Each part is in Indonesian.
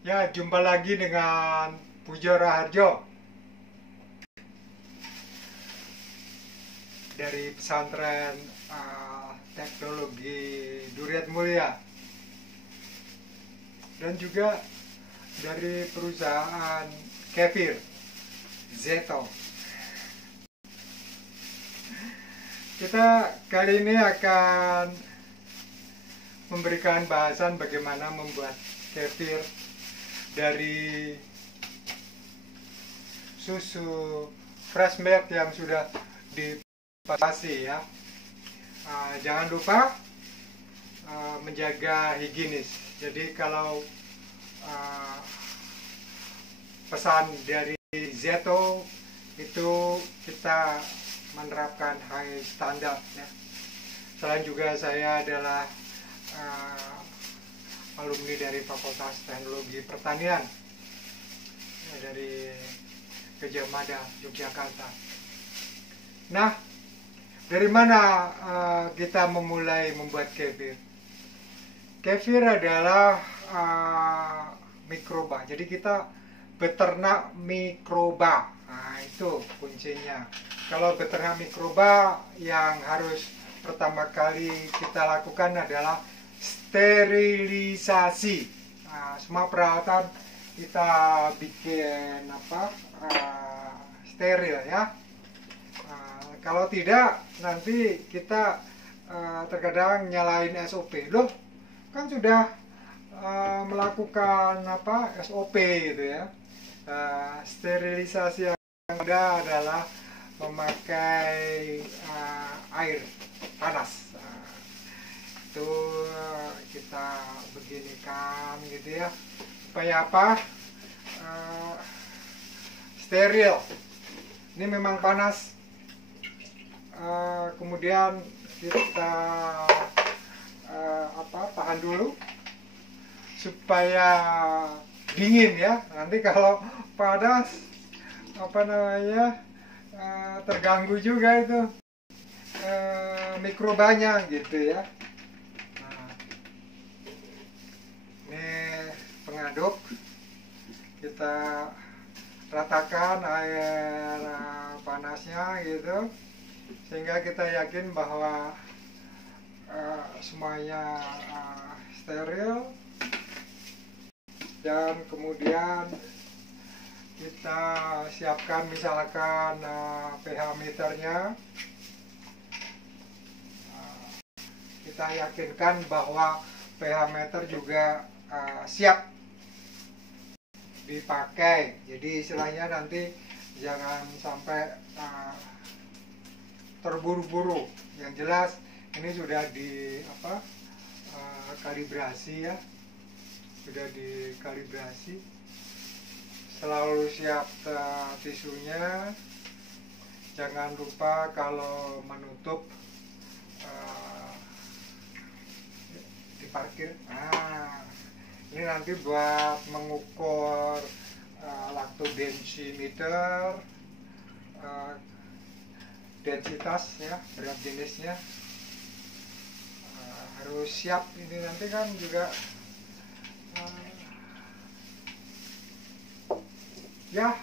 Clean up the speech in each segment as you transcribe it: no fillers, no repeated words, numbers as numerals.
Ya, jumpa lagi dengan Pujo Raharjo dari pesantren teknologi Duriat Mulia dan juga dari perusahaan Kefir Zeto. Kita kali ini akan memberikan bahasan bagaimana membuat kefir dari susu fresh milk yang sudah dipasteurisasi ya. Jangan lupa menjaga higienis. Jadi kalau pesan dari Zeto itu kita menerapkan high standard ya. Selain juga saya adalah alumni dari Fakultas Teknologi Pertanian ya, dari Gajah Mada, Yogyakarta. Nah, dari mana kita memulai membuat kefir? Kefir adalah mikroba. Jadi kita beternak mikroba. Nah, itu kuncinya. Kalau beternak mikroba, yang harus pertama kali kita lakukan adalah sterilisasi. Nah, semua peralatan kita bikin steril ya. Kalau tidak, nanti kita terkadang nyalain SOP. Loh, kan sudah melakukan SOP gitu ya. Sterilisasi yang ada adalah memakai air panas. Itu kita beginikan gitu ya, supaya apa? Steril. Ini memang panas. Kemudian kita tahan dulu supaya dingin ya. Nanti kalau panas terganggu juga itu mikrobanya gitu ya. Nah, ini pengaduk, kita ratakan air panasnya gitu, sehingga kita yakin bahwa semuanya steril. Dan kemudian kita siapkan misalkan pH meternya. Kita yakinkan bahwa pH meter juga siap dipakai. Jadi istilahnya nanti jangan sampai terburu-buru. Yang jelas ini sudah di kalibrasi ya, sudah dikalibrasi. Selalu siap tisunya. Jangan lupa kalau menutup diparkir. Nah, ini nanti buat mengukur lactodensimeter, densitas ya, berat jenisnya. Harus siap. Ini nanti kan juga ya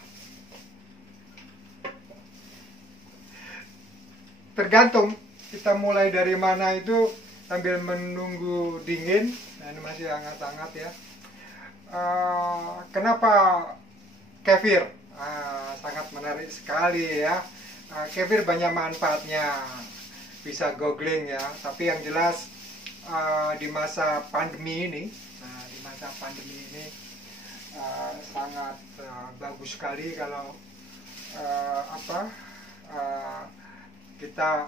tergantung kita mulai dari mana itu sambil menunggu dingin. Nah, ini masih hangat-hangat ya. Kenapa kefir? Sangat menarik sekali ya. Kefir banyak manfaatnya, bisa googling ya. Tapi yang jelas di masa pandemi ini, sangat bagus sekali kalau kita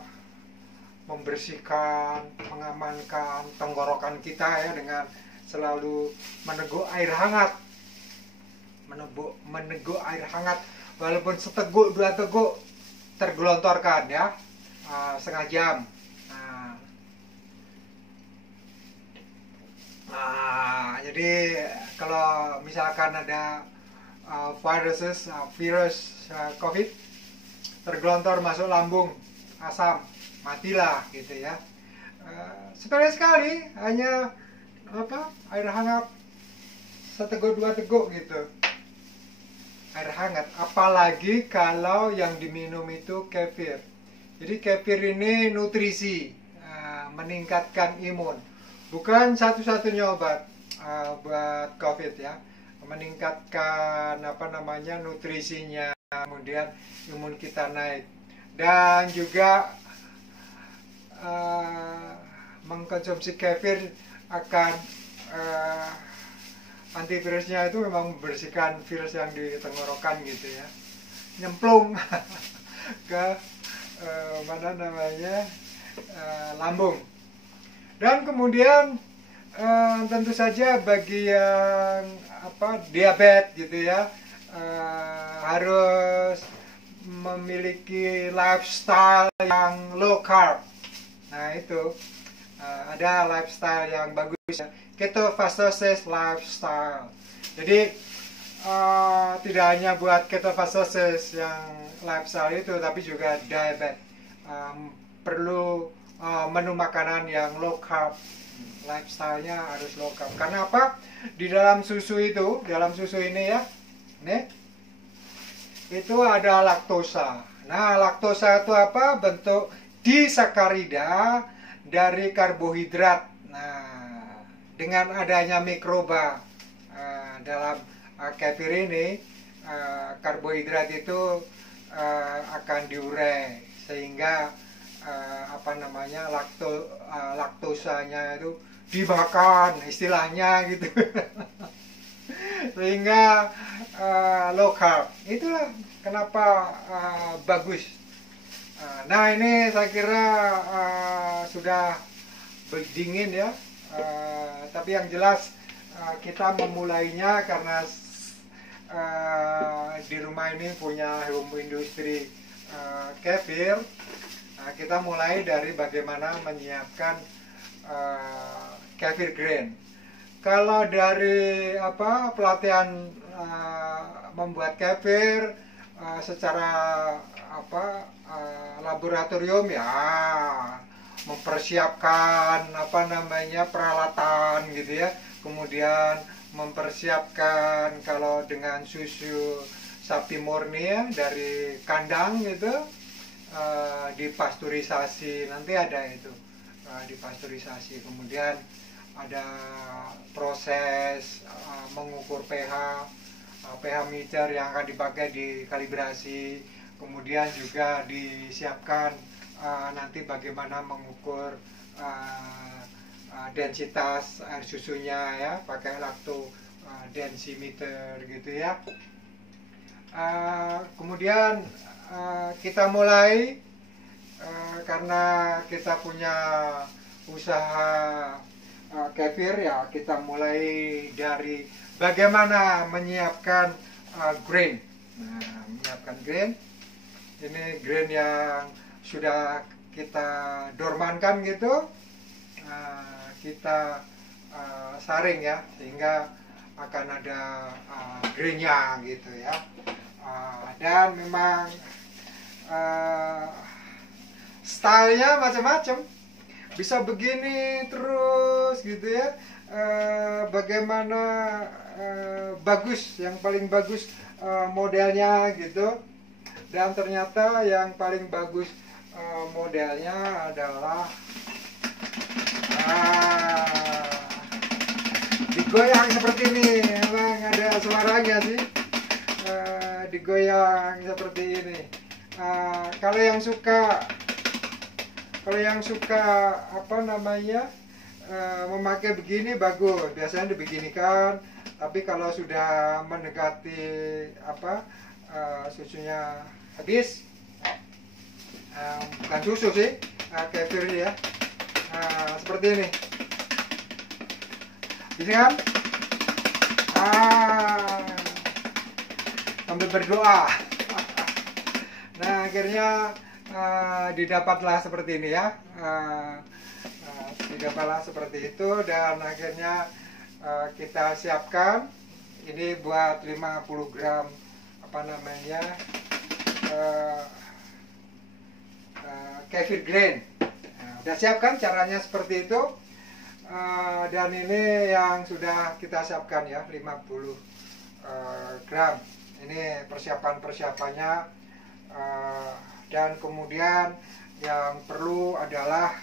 membersihkan, mengamankan tenggorokan kita ya, dengan selalu meneguk air hangat. Meneguk air hangat, walaupun seteguk dua teguk tergelontorkan ya, setengah jam. Jadi kalau misalkan ada virus COVID tergelontor masuk lambung, asam, matilah gitu ya. Sepele sekali, hanya air hangat seteguk dua teguk gitu air hangat, apalagi kalau yang diminum itu kefir. Jadi kefir ini nutrisi, meningkatkan imun, bukan satu-satunya obat buat COVID ya, meningkatkan apa namanya nutrisinya, kemudian imun kita naik, dan juga mengkonsumsi kefir akan antivirusnya itu memang membersihkan virus yang di tenggorokan gitu ya, nyemplung ke mana namanya lambung. Dan kemudian tentu saja bagi yang diabetes gitu ya, harus memiliki lifestyle yang low carb. Nah itu ada lifestyle yang bagus ya, ketofastosis lifestyle. Jadi tidak hanya buat ketofastosis yang lifestyle itu, tapi juga diabetes perlu menu makanan yang low carb, lifestyle-nya harus low carb. Karena apa? Di dalam susu itu, dalam susu ini ya, nih, itu ada laktosa. Nah, laktosa itu apa? Bentuk disakarida dari karbohidrat. Nah, dengan adanya mikroba dalam kefir ini, karbohidrat itu akan diurai sehingga laktosanya itu dimakan istilahnya gitu. Sehingga low carb. Itulah kenapa bagus. Nah ini saya kira sudah berdingin ya, tapi yang jelas kita memulainya karena di rumah ini punya home industri kefir. Kita mulai dari bagaimana menyiapkan kefir grain. Kalau dari pelatihan membuat kefir secara laboratorium ya, mempersiapkan peralatan gitu ya, kemudian mempersiapkan kalau dengan susu sapi murni ya, dari kandang gitu, dipasteurisasi, nanti ada itu dipasteurisasi, kemudian ada proses mengukur pH meter yang akan dipakai di kalibrasi, kemudian juga disiapkan nanti bagaimana mengukur densitas air susunya ya, pakai lacto densimeter gitu ya. Kemudian kita mulai karena kita punya usaha kefir ya, kita mulai dari bagaimana menyiapkan grain. Nah, menyiapkan grain, ini grain yang sudah kita dormankan gitu, kita saring ya, sehingga akan ada grainnya gitu ya. Dan memang stylenya macam-macam, bisa begini terus gitu ya. Bagaimana bagus, yang paling bagus modelnya gitu, dan ternyata yang paling bagus modelnya adalah digoyang seperti ini. Emang ada suaranya sih, digoyang seperti ini. Kalau yang suka memakai begini bagus, biasanya dibeginikan. Tapi kalau sudah mendekati susunya habis, bukan susu sih, kefir ya, seperti ini, bisa kan? Sambil berdoa. Nah akhirnya didapatlah seperti ini ya, didapatlah seperti itu, dan akhirnya kita siapkan ini buat 50 gram kefir grain. Udah siapkan caranya seperti itu. Dan ini yang sudah kita siapkan ya, 50 gram. Ini persiapannya. Dan kemudian yang perlu adalah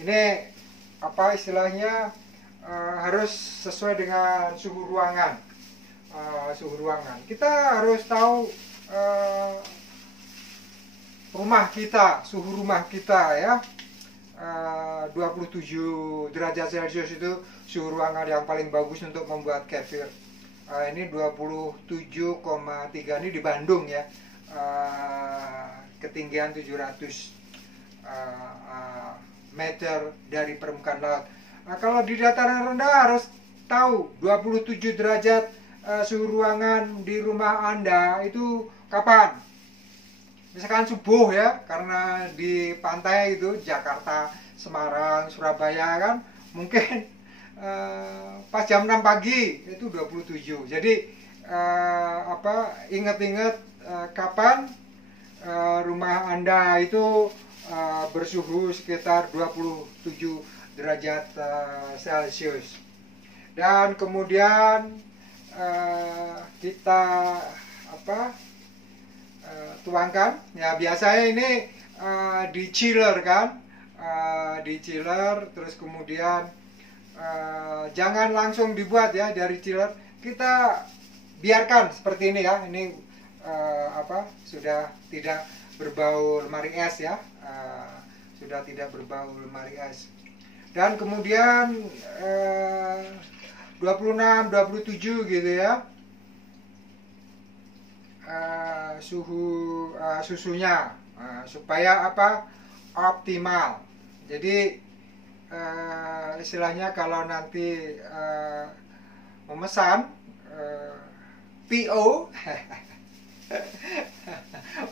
ini apa istilahnya, harus sesuai dengan suhu ruangan. Kita harus tahu suhu rumah kita ya. 27 derajat Celcius itu suhu ruangan yang paling bagus untuk membuat kefir. Ini 27,3, ini di Bandung ya. Ketinggian 700 meter dari permukaan laut. Kalau di dataran rendah harus tahu 27 derajat suhu ruangan di rumah Anda itu kapan. Misalkan subuh ya, karena di pantai itu Jakarta, Semarang, Surabaya kan mungkin pas jam 6 pagi itu 27. Jadi ingat-ingat kapan rumah Anda itu bersuhu sekitar 27 derajat Celcius. Dan kemudian kita tuangkan ya, biasanya ini di chiller kan, di chiller, terus kemudian jangan langsung dibuat ya dari chiller, kita biarkan seperti ini ya. Ini sudah tidak berbau lemari es ya, sudah tidak berbau lemari es. Dan kemudian 26, 27 gitu ya, susunya supaya optimal. Jadi istilahnya kalau nanti memesan PO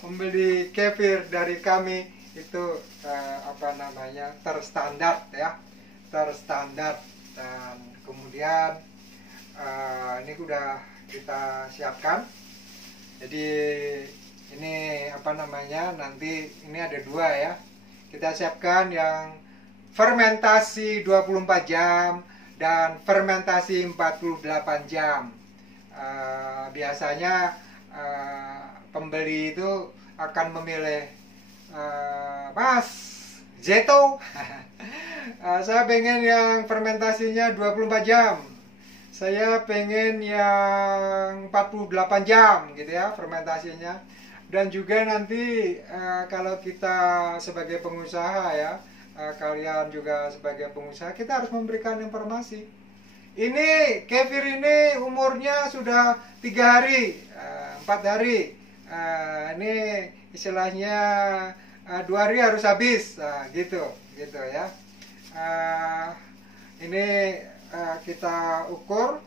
membeli kefir dari kami itu terstandar ya, terstandar. Dan kemudian ini sudah kita siapkan. Jadi ini nanti ini ada dua ya. Kita siapkan yang fermentasi 24 jam dan fermentasi 48 jam. Biasanya pembeli itu akan memilih Mas Zeto, saya pengen yang fermentasinya 24 jam. Saya pengen yang 48 jam gitu ya fermentasinya. Dan juga nanti kalau kita sebagai pengusaha ya, kalian juga sebagai pengusaha, kita harus memberikan informasi. Ini kefir ini umurnya sudah 3 hari, 4 hari. Ini istilahnya 2 hari harus habis, gitu ya. Ini kita ukur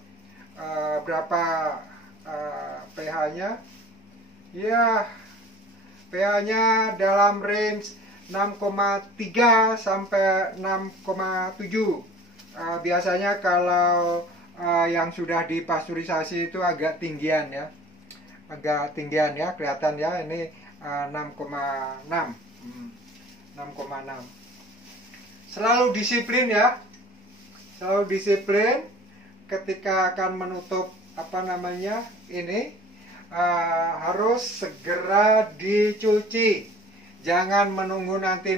berapa pH-nya. Ya, pH-nya dalam range 6,3 sampai 6,7. Biasanya kalau yang sudah dipasteurisasi itu agak tinggian ya. Kelihatan ya, ini 6,6. 6,6. Selalu disiplin ya. Selalu disiplin ketika akan menutup ini harus segera dicuci. Jangan menunggu nanti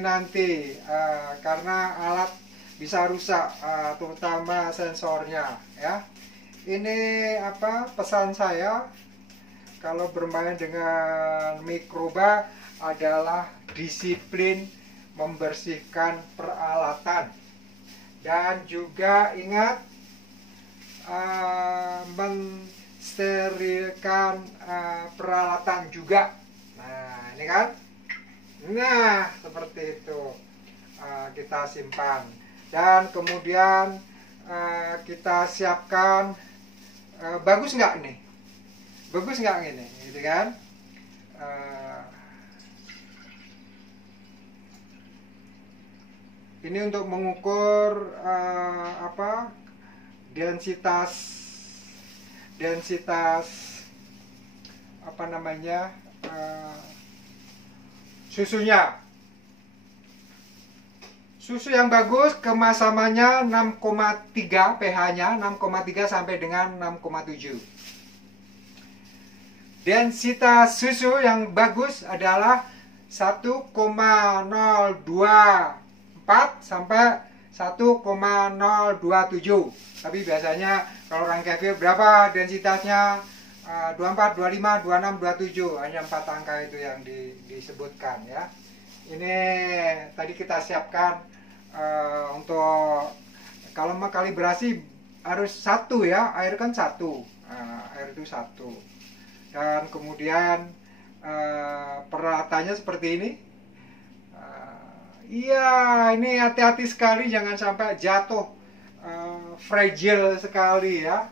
karena alat bisa rusak, terutama sensornya ya. Ini pesan saya kalau bermain dengan mikroba adalah disiplin membersihkan peralatan. Dan juga ingat mensterilkan peralatan juga. Nah ini kan, nah seperti itu kita simpan. Dan kemudian kita siapkan, bagus nggak nih? Bagus nggak ini? Gitu kan? Ini untuk mengukur densitas susunya Susu yang bagus kemasannya 6,3 pH-nya 6,3 sampai dengan 6,7. Densitas susu yang bagus adalah 1,024 sampai 1,027. Tapi biasanya kalau orang kefir berapa densitasnya? 24, 25, 26, 27. Hanya 4 angka itu yang disebutkan ya. Ini tadi kita siapkan untuk kalau mau kalibrasi harus 1 ya, air kan 1. Air itu 1. Dan kemudian peralatannya seperti ini. Iya, ini hati-hati sekali jangan sampai jatuh, fragile sekali ya.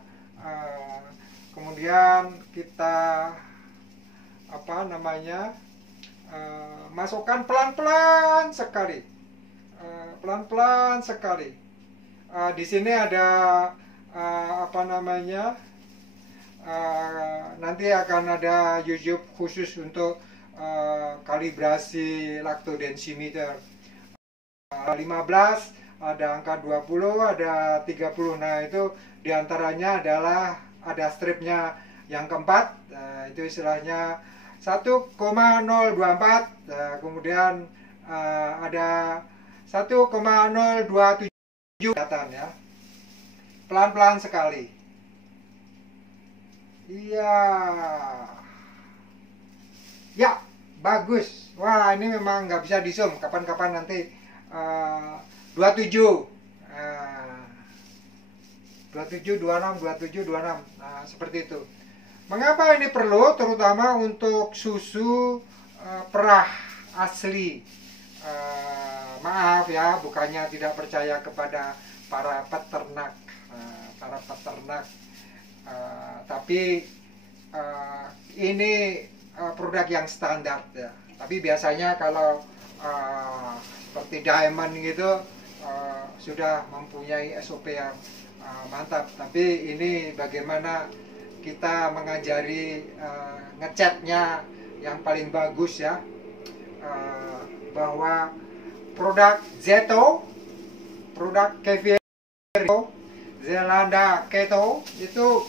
Kemudian kita masukkan pelan-pelan sekali, pelan-pelan sekali. Di sini ada nanti akan ada YouTube khusus untuk kalibrasi lactodensimeter. 15, ada angka 20, ada 30. Nah, itu diantaranya adalah ada stripnya yang keempat, itu istilahnya 1,024, kemudian ada 1,027 ya. Pelan-pelan sekali. Iya. Ya, bagus. Wah, ini memang nggak bisa di zoom. Kapan-kapan nanti 27, 27, 26, 27, 26. Nah, seperti itu. Mengapa ini perlu? Terutama untuk susu perah asli. Maaf ya, bukannya tidak percaya kepada para peternak, tapi ini produk yang standar ya. Tapi biasanya kalau seperti Diamond gitu sudah mempunyai SOP yang mantap. Tapi ini bagaimana kita mengajari ngecatnya yang paling bagus ya, bahwa produk Zeto, produk kefir Zelanda Keto itu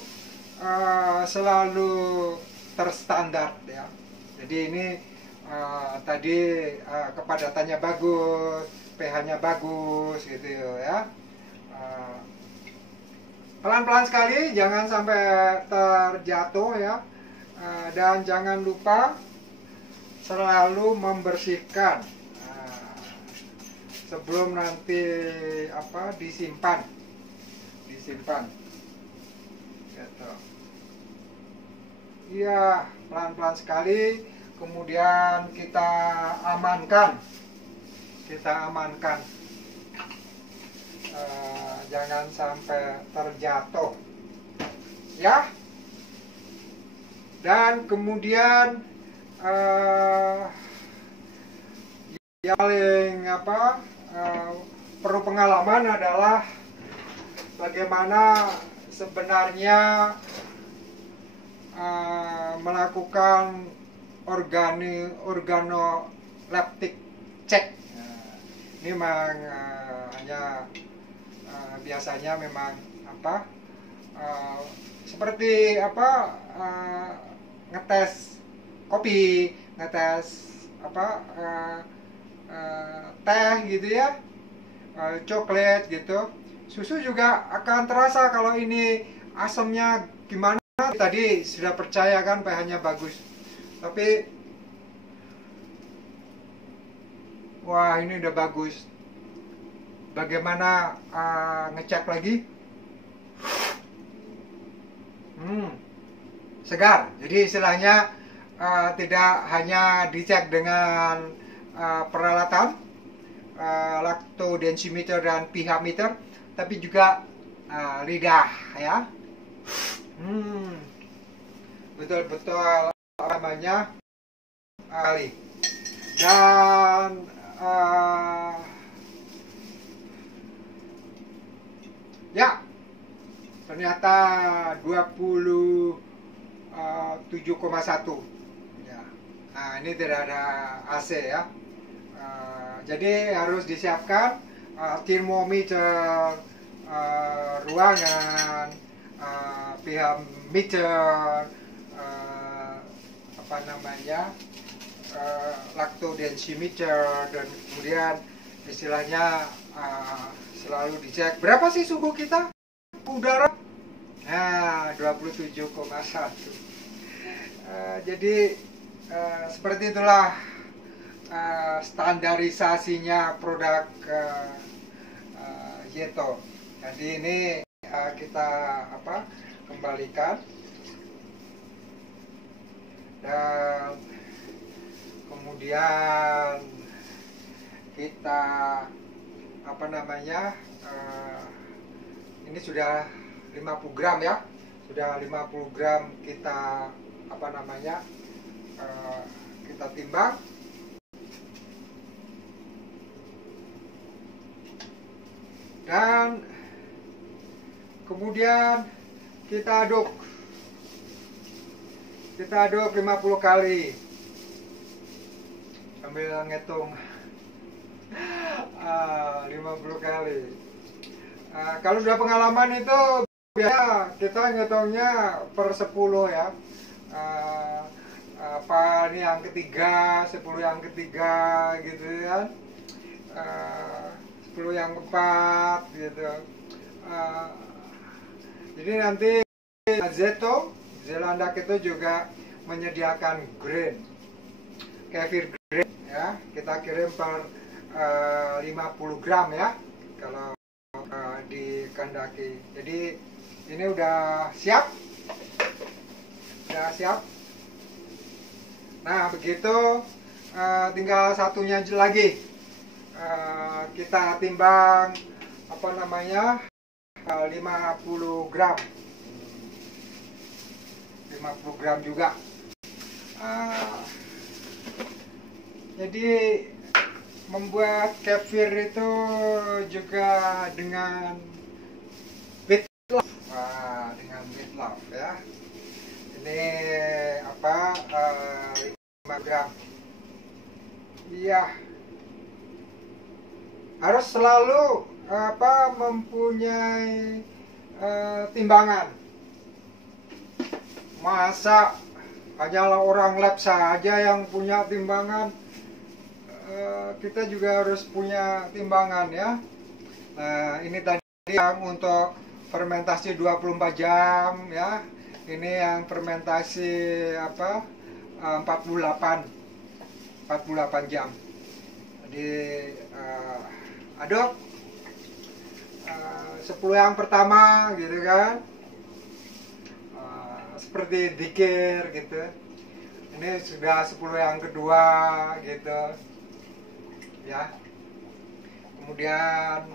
selalu terstandar ya. Jadi ini tadi kepadatannya bagus, pH-nya bagus gitu ya. Pelan-pelan sekali, jangan sampai terjatuh ya. Dan jangan lupa selalu membersihkan sebelum nanti disimpan gitu. Iya, pelan-pelan sekali. Kemudian kita amankan, jangan sampai terjatuh ya. Dan kemudian yang paling perlu pengalaman adalah bagaimana sebenarnya melakukan organoleptic check. Ini memang hanya biasanya memang seperti ngetes kopi, ngetes teh gitu ya, coklat gitu. Susu juga akan terasa kalau ini asamnya gimana. Tadi sudah percaya kan pH-nya bagus. Tapi wah, ini udah bagus. Bagaimana ngecek lagi? Segar. Jadi istilahnya tidak hanya dicek dengan peralatan lactodensimeter dan pH meter, tapi juga lidah ya. Betul-betul kali. Dan ya, ternyata 27,1 ya. Nah, ini tidak ada AC ya. Jadi harus disiapkan termometer ruangan, pH meter, apa namanya, lactodensimeter, dan kemudian istilahnya selalu dicek berapa sih suhu kita udara. Nah, 27,1. Jadi seperti itulah standarisasinya produk Yeto. Jadi ini kita kembalikan, dan kemudian kita ini sudah 50 gram ya, sudah 50 gram kita kita timbang, dan kemudian kita aduk 50 kali sambil ngitung 50 kali. Kalau sudah pengalaman itu biasa kita ngitungnya per 10 ya. Ini yang ketiga, 10 yang ketiga gitu kan, 10 yang keempat gitu. Jadi nanti Zelandak itu juga menyediakan grain, kefir grain ya, kita kirim per 50 gram ya kalau di Kandaki. Jadi ini udah siap. Nah begitu, tinggal satunya lagi, kita timbang 50 gram, 50 gram juga. Jadi membuat kefir itu juga dengan wheat loaf, dengan wheat loaf ya. Ini 5 gram. Iya, harus selalu mempunyai timbangan. Masa hanyalah orang lab saja yang punya timbangan, kita juga harus punya timbangan ya. Nah ini tadi yang untuk fermentasi 24 jam ya. Ini yang fermentasi 48 jam. Jadi aduk 10 yang pertama gitu kan, seperti dikir gitu. Ini sudah 10 yang kedua gitu ya. Kemudian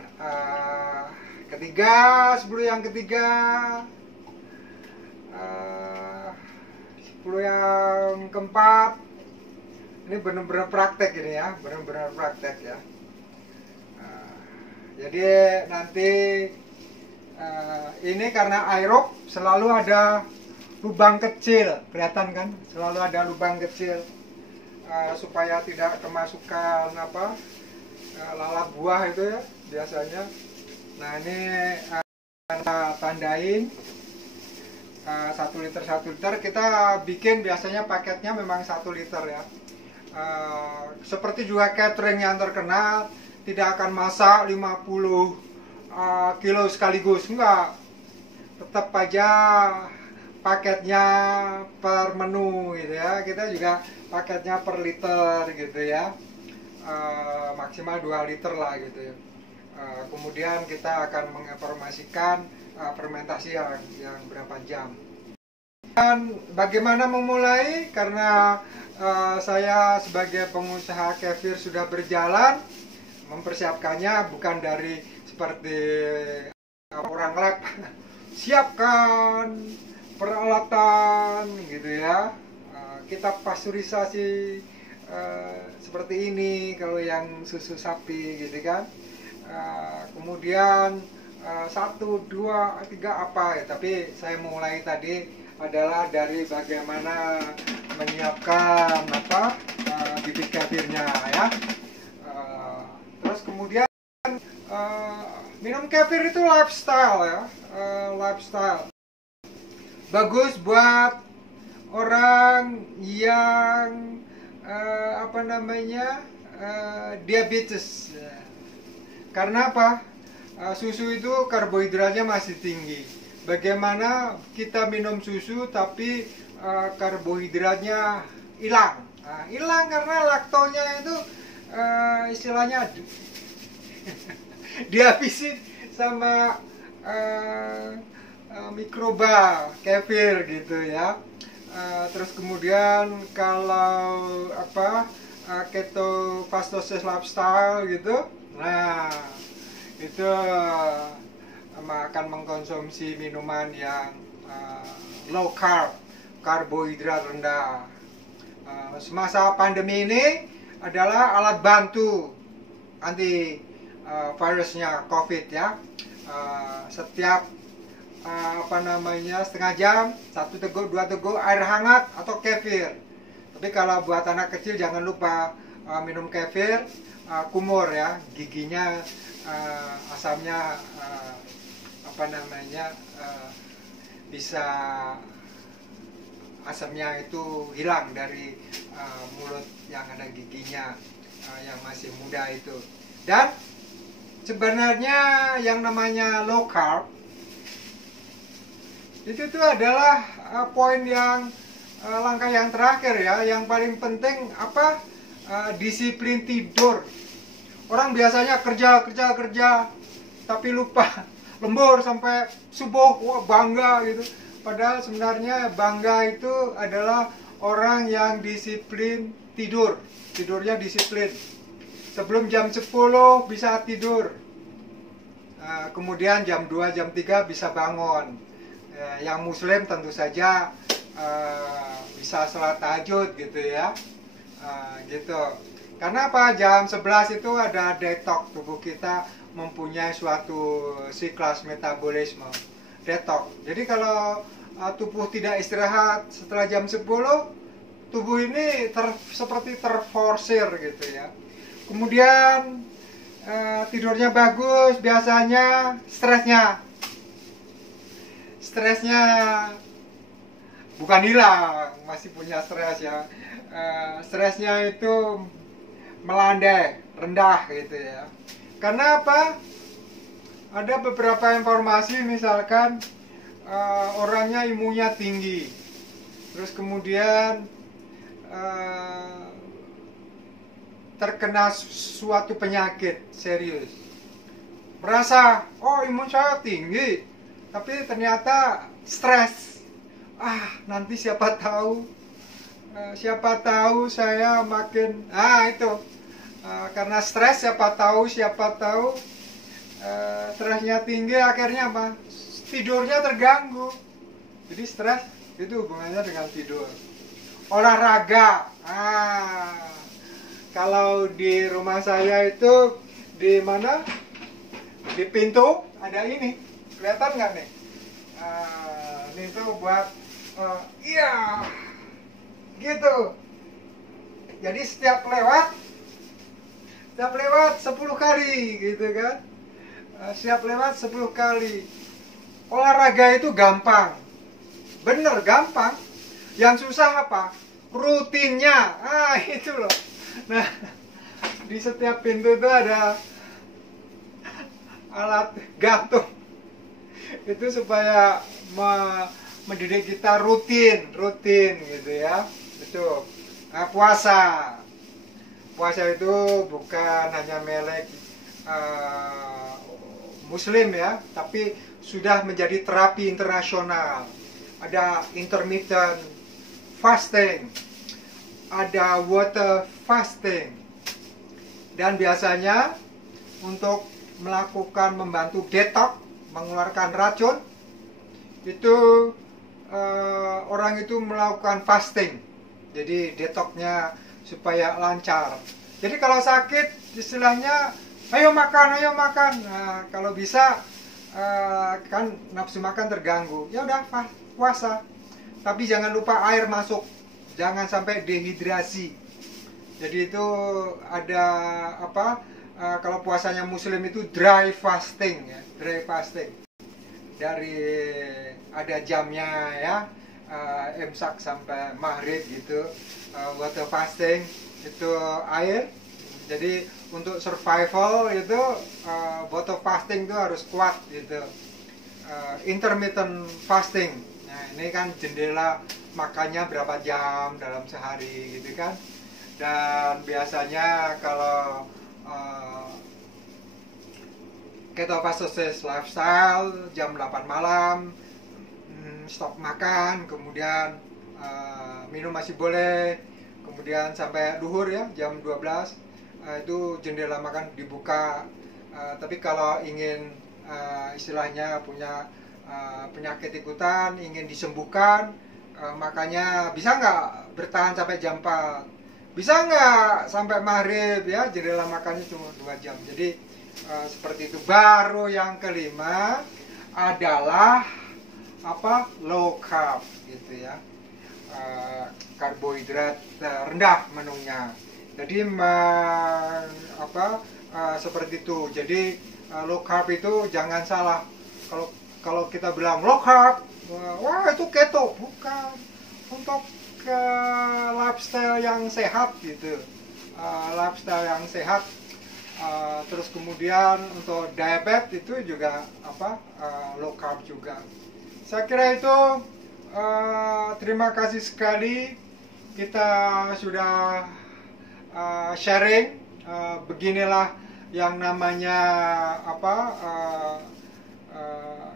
ketiga, 10 yang ketiga, 10 yang keempat. Ini benar-benar praktek ini ya, benar-benar praktek ya. Jadi nanti ini karena aerob selalu ada lubang kecil, kelihatan kan? Selalu ada lubang kecil supaya tidak kemasukan lalat buah itu ya biasanya. Nah ini kita tandain 1 liter 1 liter. Kita bikin biasanya paketnya memang 1 liter ya. Seperti juga catering yang terkenal, tidak akan masak 50 kilo sekaligus, enggak. Tetap aja paketnya per menu gitu ya. Kita juga paketnya per liter gitu ya, maksimal 2 liter lah gitu ya. Kemudian kita akan menginformasikan fermentasi yang berapa jam. Dan bagaimana memulai, karena saya sebagai pengusaha kefir sudah berjalan, mempersiapkannya bukan dari seperti orang lab siapkan peralatan gitu ya, kita pasteurisasi seperti ini kalau yang susu sapi gitu kan. Kemudian 1, 2, 3 apa ya, tapi saya mulai tadi adalah dari bagaimana menyiapkan bibit kefirnya ya. Terus kemudian minum kefir itu lifestyle ya, lifestyle. Bagus buat orang yang apa namanya diabetes. Karena apa? Susu itu karbohidratnya masih tinggi. Bagaimana kita minum susu tapi karbohidratnya hilang? Hilang karena laktonya itu istilahnya dihabisin sama mikroba kefir gitu ya. Terus kemudian kalau apa ketofastosis lifestyle gitu, nah itu akan mengkonsumsi minuman yang low carb, karbohidrat rendah. Semasa pandemi ini adalah alat bantu anti virusnya COVID ya. Setiap apa namanya setengah jam 1 teguk 2 teguk air hangat atau kefir. Tapi kalau buat anak kecil jangan lupa minum kefir, kumur ya, giginya asamnya apa namanya bisa asamnya itu hilang dari mulut yang ada giginya yang masih muda itu. Dan sebenarnya yang namanya low carb itu tuh adalah poin yang langkah yang terakhir ya. Yang paling penting apa? Disiplin tidur. Orang biasanya kerja tapi lupa lembur sampai subuh, wah bangga gitu. Padahal sebenarnya bangga itu adalah orang yang disiplin tidur. Tidurnya disiplin. Sebelum jam 10 bisa tidur. Kemudian jam 2, jam 3 bisa bangun. Yang muslim tentu saja bisa sholat tahajud gitu ya, gitu. Karena apa? Jam 11 itu ada detox, tubuh kita mempunyai suatu siklus metabolisme detox. Jadi kalau tubuh tidak istirahat setelah jam 10, tubuh ini seperti terforsir gitu ya. Kemudian tidurnya bagus, biasanya stresnya bukan hilang, masih punya stres ya. Stresnya itu melandai, rendah gitu ya. Karena apa? Ada beberapa informasi, misalkan orangnya imunnya tinggi, terus kemudian terkena suatu penyakit serius, merasa oh imun saya tinggi, tapi ternyata stres. Nanti siapa tahu saya makin itu karena stres, siapa tahu stresnya tinggi, akhirnya apa? Tidurnya terganggu. Jadi stres itu hubungannya dengan tidur. Olahraga, kalau di rumah saya itu di mana? Di pintu ada ini, kelihatan nggak nih? Ini tuh buat iya, gitu. Jadi setiap lewat 10 kali gitu kan. Setiap lewat 10 kali. Olahraga itu gampang. Bener gampang. Yang susah apa? Rutinnya. Itu loh. Nah, di setiap pintu itu ada alat gantung. Itu supaya mendidik kita rutin gitu ya. Itu. Puasa itu bukan hanya milik muslim ya, tapi sudah menjadi terapi internasional. Ada intermittent fasting, ada water fasting, dan biasanya untuk melakukan membantu detox, mengeluarkan racun, itu orang itu melakukan fasting. Jadi detoxnya supaya lancar. Jadi kalau sakit istilahnya ayo makan. Nah, kalau bisa kan nafsu makan terganggu, ya udah puasa. Tapi jangan lupa air masuk, jangan sampai dehidrasi. Jadi itu ada apa? kalau puasanya Muslim itu dry fasting ya, dry fasting. Dari ada jamnya ya, imsak sampai maghrib gitu. Water fasting itu air. Jadi untuk survival itu water fasting itu harus kuat gitu. Intermittent fasting. Nah, ini kan jendela makannya berapa jam dalam sehari gitu kan. Dan biasanya kalau ketofastosis lifestyle jam 8 malam stop makan, kemudian minum masih boleh, kemudian sampai duhur ya jam 12 itu jendela makan dibuka. Tapi kalau ingin istilahnya punya penyakit ikutan, ingin disembuhkan, makanya bisa nggak bertahan sampai jam 4, bisa nggak sampai maghrib ya, jendela makannya cuma 2 jam. Jadi seperti itu. Baru yang kelima adalah apa, low carb gitu ya, karbohidrat rendah menunya. Jadi seperti itu. Jadi low carb itu jangan salah. Kalau kita bilang low carb, wah itu keto, bukan. Untuk lifestyle yang sehat gitu, lifestyle yang sehat. Terus kemudian untuk diabetes itu juga low carb juga. Saya kira itu. Terima kasih sekali kita sudah sharing. Beginilah yang namanya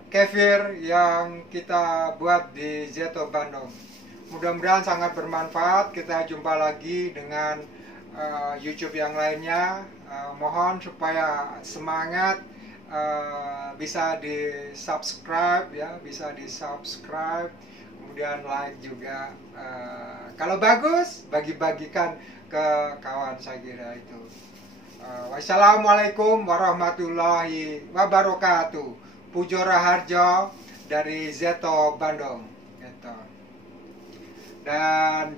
kefir yang kita buat di Zeto Bandung. Mudah-mudahan sangat bermanfaat. Kita jumpa lagi dengan YouTube yang lainnya. Mohon supaya semangat, bisa di subscribe ya, kemudian like juga. Kalau bagus bagi-bagikan ke kawan, saya kira itu. Wassalamualaikum warahmatullahi wabarakatuh. Pujo Raharjo dari Zeto Bandung gitu. Dan